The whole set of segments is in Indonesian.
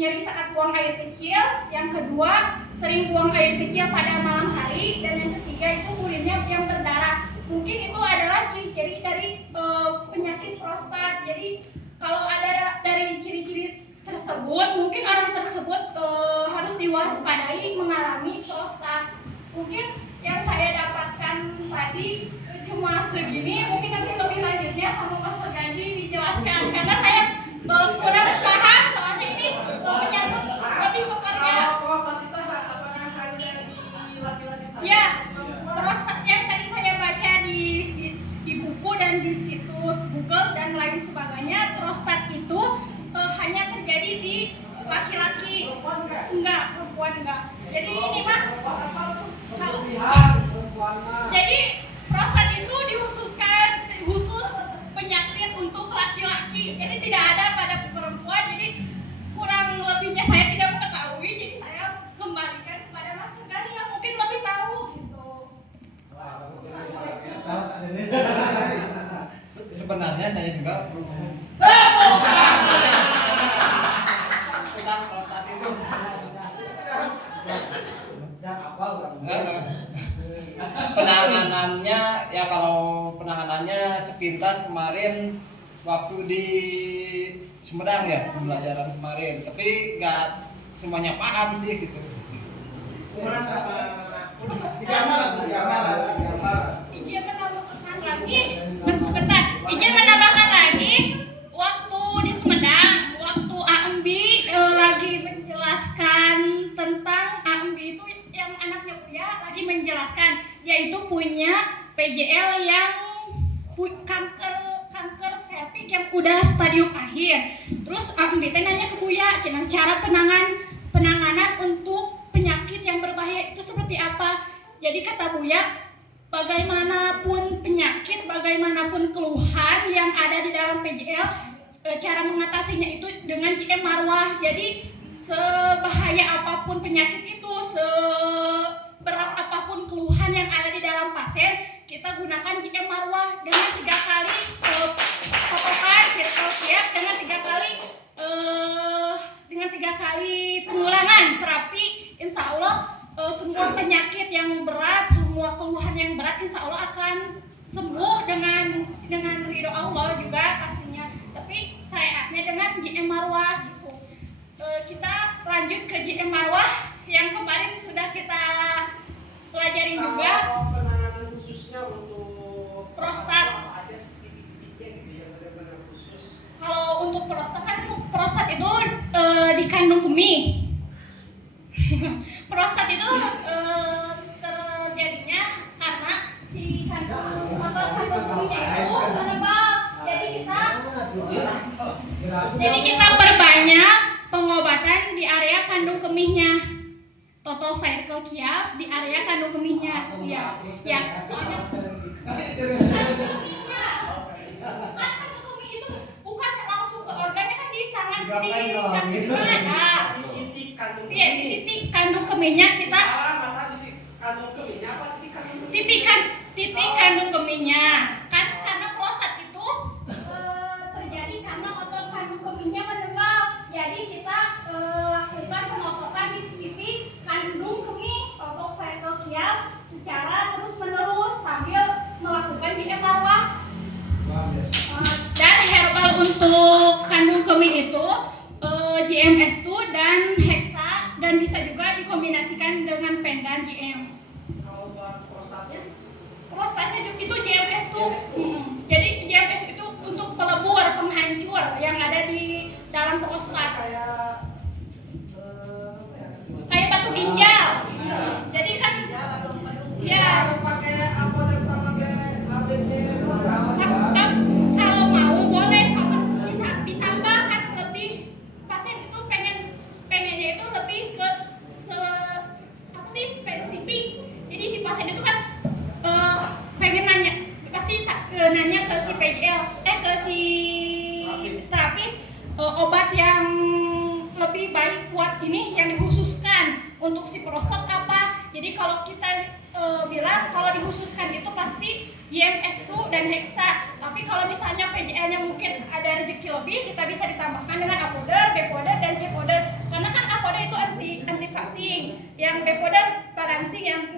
nyeri saat buang air kecil, yang kedua sering buang air kecil pada malam hari, dan yang ketiga itu urinnya yang berdarah. Mungkin itu adalah ciri-ciri dari penyakit prostat. Jadi kalau ada dari ciri-ciri tersebut, mungkin orang tersebut harus diwaspadai mengalami prostat. Mungkin yang saya dapatkan tadi cuma segini, mungkin nanti lebih lanjutnya sama Mas Terganji dijelaskan, karena saya kurang paham soalnya ini menyangkut lebih kepada prostat itu apakah hanya di laki-laki saja? ya, prostat yang tadi saya baca di buku dan di situs Google dan lain sebagainya, prostat itu hanya terjadi di laki-laki. Enggak, perempuan enggak. Jadi ini mah jadi prostat itu dikhususkan khusus penyakit untuk laki-laki. Jadi tidak ada pada perempuan. Jadi kurang lebihnya saya tidak mengetahui. Jadi saya kembalikan kepada Mas Tegani yang mungkin lebih tahu gitu. Sebenarnya saya juga tentang prostat itu. Penanganannya ya, kalau penanganannya sepintas kemarin waktu di Sumedang ya, pembelajaran kemarin, tapi nggak semuanya paham sih gitu. Izin menambahkan lagi, sebentar. Izin menambahkan lagi, waktu di Sumedang, waktu AMBI lagi menjelaskan tentang AMBI itu yang anaknya Buya lagi menjelaskan, yaitu punya PJL yang kanker serviks yang udah stadium akhir. Terus AMBI nanya ke Buya, cara penanganan untuk penyakit yang berbahaya itu seperti apa? Jadi kata Buya, bagaimanapun penyakit, bagaimanapun keluhan yang ada di dalam PJL, cara mengatasinya itu dengan JM Marwah. Jadi sebahaya apapun penyakit itu, seberat apapun keluhan yang ada di dalam pasien, kita gunakan JM Marwah dengan 3 kali potokan circle kiap, dengan 3 kali pengulangan terapi. Insya Allah semua penyakit yang berat, semua keluhan yang berat insya Allah akan sembuh dengan ridho Allah juga pastinya. Tapi syaratnya dengan JM Marwah gitu. Kita lanjut ke JM Marwah yang kemarin sudah kita pelajari juga. Penanganan khususnya untuk prostat. Apa aja titik-titiknya gitu yang benar-benar khusus? Kalau untuk prostat kan prostat itu dikandung kemih. Prostat itu terjadinya karena si kandung kemihnya itu menebal. Jadi kita perbanyak pengobatan di area kandung kemihnya. Total circle kiap di area kandung kemihnya. Iya. Ya. Kandung kemih itu bukan langsung ke organnya, kan di tangan, di kaki juga ada. Iya, di titik kandung kemihnya kita kandung kemihnya apa titik kandung kemihnya? titik kandung kemihnya. Kan karena prostat itu terjadi karena otot kandung kemihnya menebal. Jadi kita lakukan penotokan di titik kandung kemih, otot circle kiap secara terus menerus sambil melakukan JM Marwah. Dan herbal untuk kandung kemih itu GMS2 dan Hexa, dan bisa juga dikombinasikan dengan pendan GM. Kalau buat Prostatnya itu GMS2. Jadi GMS itu untuk pelebur, penghancur yang ada di dalam prostat. Kayak batu ginjal. Jadi kan ya harus pakai apotek sama ABC. kalau mau boleh, bisa ditambahkan lebih. Pasien itu pengennya itu lebih ke spesifik. Jadi si pasien itu kan pengen nanya ke si PJL, ke si terapis obat yang lebih baik buat ini yang dikhususkan untuk si prostat apa. Jadi kalau kita bilang kalau dikhususkan itu pasti YMS2 dan Hexa. Tapi kalau misalnya PJL-nya mungkin ada rezeki lebih, kita bisa ditambahkan dengan A powder, B powder, dan C powder. yang decoder balancing, yang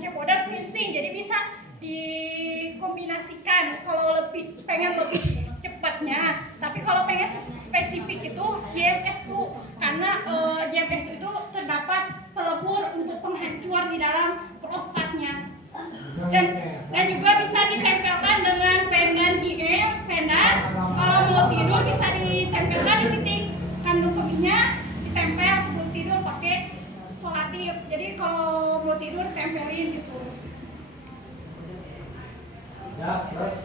cepoder cleansing. Jadi bisa dikombinasikan kalau pengen lebih cepatnya. Tapi kalau pengen spesifik itu JMS Bu, karena JMS itu terdapat pelebur untuk penghancur di dalam prostatnya. Dan juga bisa ditempelkan dengan pendan pendan. Kalau mau tidur bisa ditempelkan di titik kandung kemihnya, ditempel sebelum tidur pakai solatif. Jadi kalau mau tidur tempelin gitu. Ya, terus.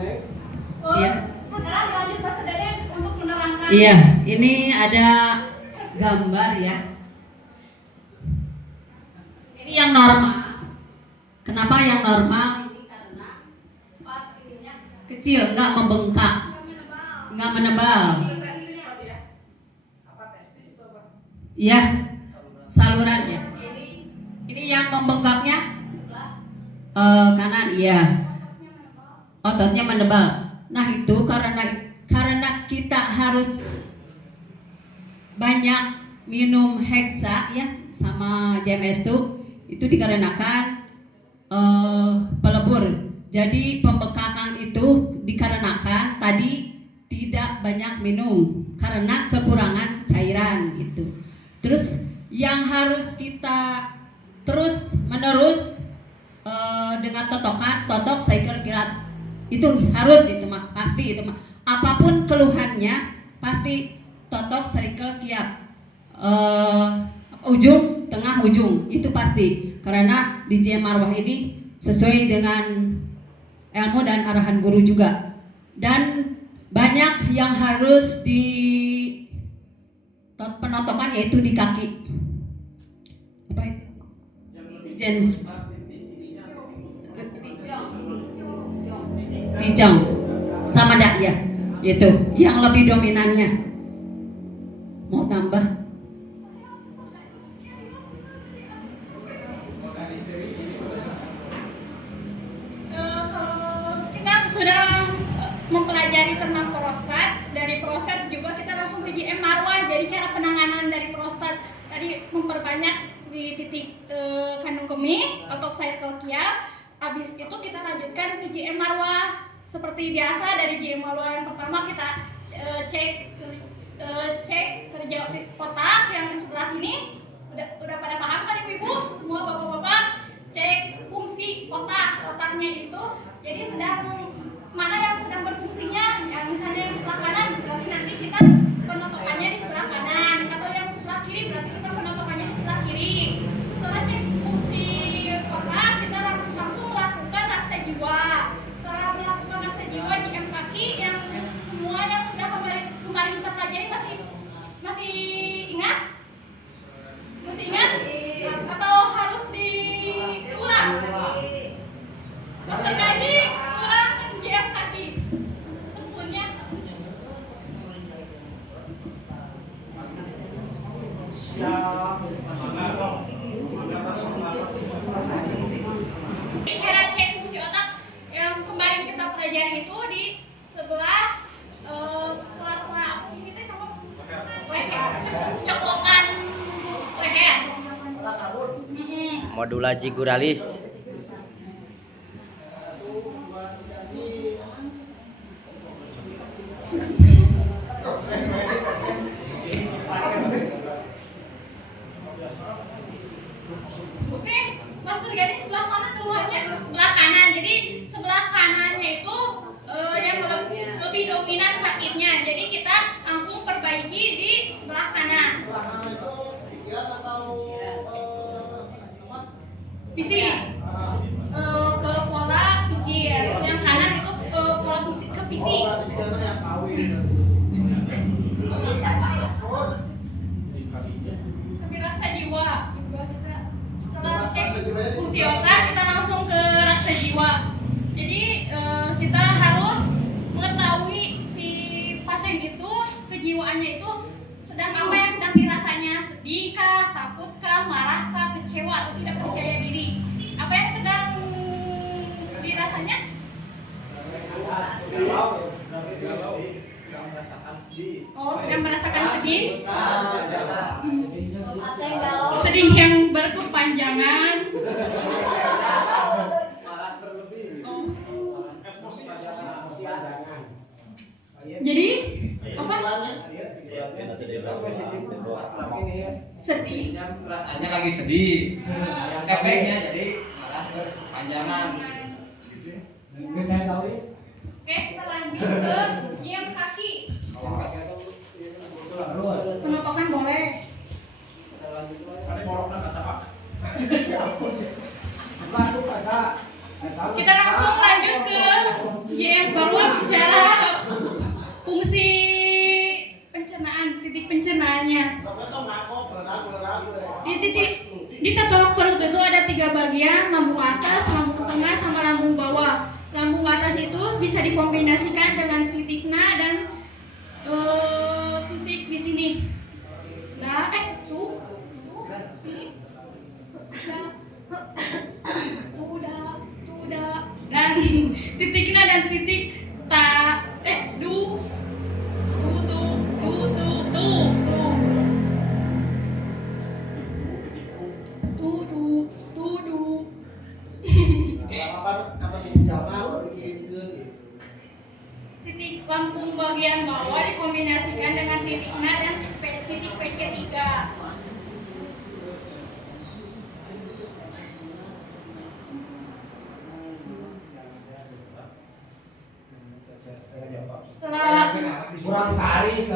Nih. Iya. Sekarang lanjut Pak Deden untuk menerangkan. Iya, ini ada gambar ya. Ini yang normal. Kenapa yang normal? Ini karena pas ininya kecil, nggak membengkak, nggak menebal. Testis tadi ya. Apa testis itu apa? Iya, saluran ya. Ini yang membengkaknya kanan, iya. Ototnya menebal. Nah itu karena kita harus banyak minum heksa ya sama JMS itu dikarenakan pelebur. Jadi pembengkakan itu dikarenakan tadi tidak banyak minum karena kekurangan cairan gitu. Terus yang harus kita terus menerus dengan totok cycle kilat itu harus, itu mah pasti, itu mah apapun keluhannya pasti totok cycle kiat ujung tengah ujung itu pasti, karena di JM Marwah ini sesuai dengan ilmu dan arahan guru juga, dan banyak yang harus di penotokan yaitu di kaki apa itu jens Dijong sama dak ya, itu yang lebih dominannya. Mau tambah? Kalau kita sudah mempelajari tentang prostat, dari prostat juga kita langsung ke JM Marwah. Jadi cara penanganan dari prostat tadi memperbanyak di titik kandung kemih atau cycle kiat. Habis itu kita lanjutkan ke JM Marwah. Seperti biasa dari JM Marwah yang pertama kita cek kerja otak yang di sebelah sini. Udah pada paham kan ibu-ibu? Semua bapak-bapak cek fungsi otaknya itu. Jadi mana yang sedang berfungsinya? Yang misalnya yang sebelah kanan berarti nanti kita penotokannya di sebelah kanan, atau yang sebelah kiri berarti kita penotokannya di sebelah kiri. Setelah cek fungsi otak, kita langsung lakukan raksa jiwa. Setelah melakukan raksa jiwa JM kaki, yang semua yang sudah kemarin kita pelajari masih ingat? Masih ingat? Atau harus diulang? Mas terjadi ulang JM kaki. Sebetulnya cara cek fungsi otak yang kemarin kita pelajari itu di sebelah sela-sela apa sih ini teh leher, ceklokan leher. Modulasi guralis. Oke, Mas Tergani sebelah mana keluarnya? Sebelah kanan. Jadi sebelah kanannya itu yang lebih dominan sakitnya. Jadi kita langsung perbaiki di sebelah kanan. Sebelah kanan itu pikiran atau apa? Visi. Ke pola pikir. Yang kanan itu pola fisik ke visi. Oh, berarti pikirannya yang kawin. Tapi rasa jiwa juga kita setelah cek fungsi otak kita langsung ke rasa jiwa. Jadi kita harus mengetahui si pasien itu kejiwaannya itu sedang apa yang sedang dirasanya, sedihkah, takutkah, marahkah, kecewa atau tidak percaya diri. Apa yang sedang dirasanya? merasakan sedih. Oh, sedang merasakan sedih. Sedih Sedih yang berkepanjangan. Marah berlebih. Oh. Emosi ada. Jadi apa? Sedih. Rasanya lagi sedih. Efeknya jadi marah berkepanjangan. Oke, kita lanjut ke jam kaki. Penotokan boleh. Kita langsung lanjut ke JM bahwa bicara fungsi pencernaan, titik pencernaannya. Di tengah perut itu ada 3 bagian, lambung atas, lambung tengah, sama lambung bawah. Lambung atas itu bisa dikombinasikan dengan titik na dan titik di sini. Nah, dan titik na dan titik ta du tu titik lambung bagian bawah dikombinasikan dengan titik na dan titik PC3. Kurang tarik,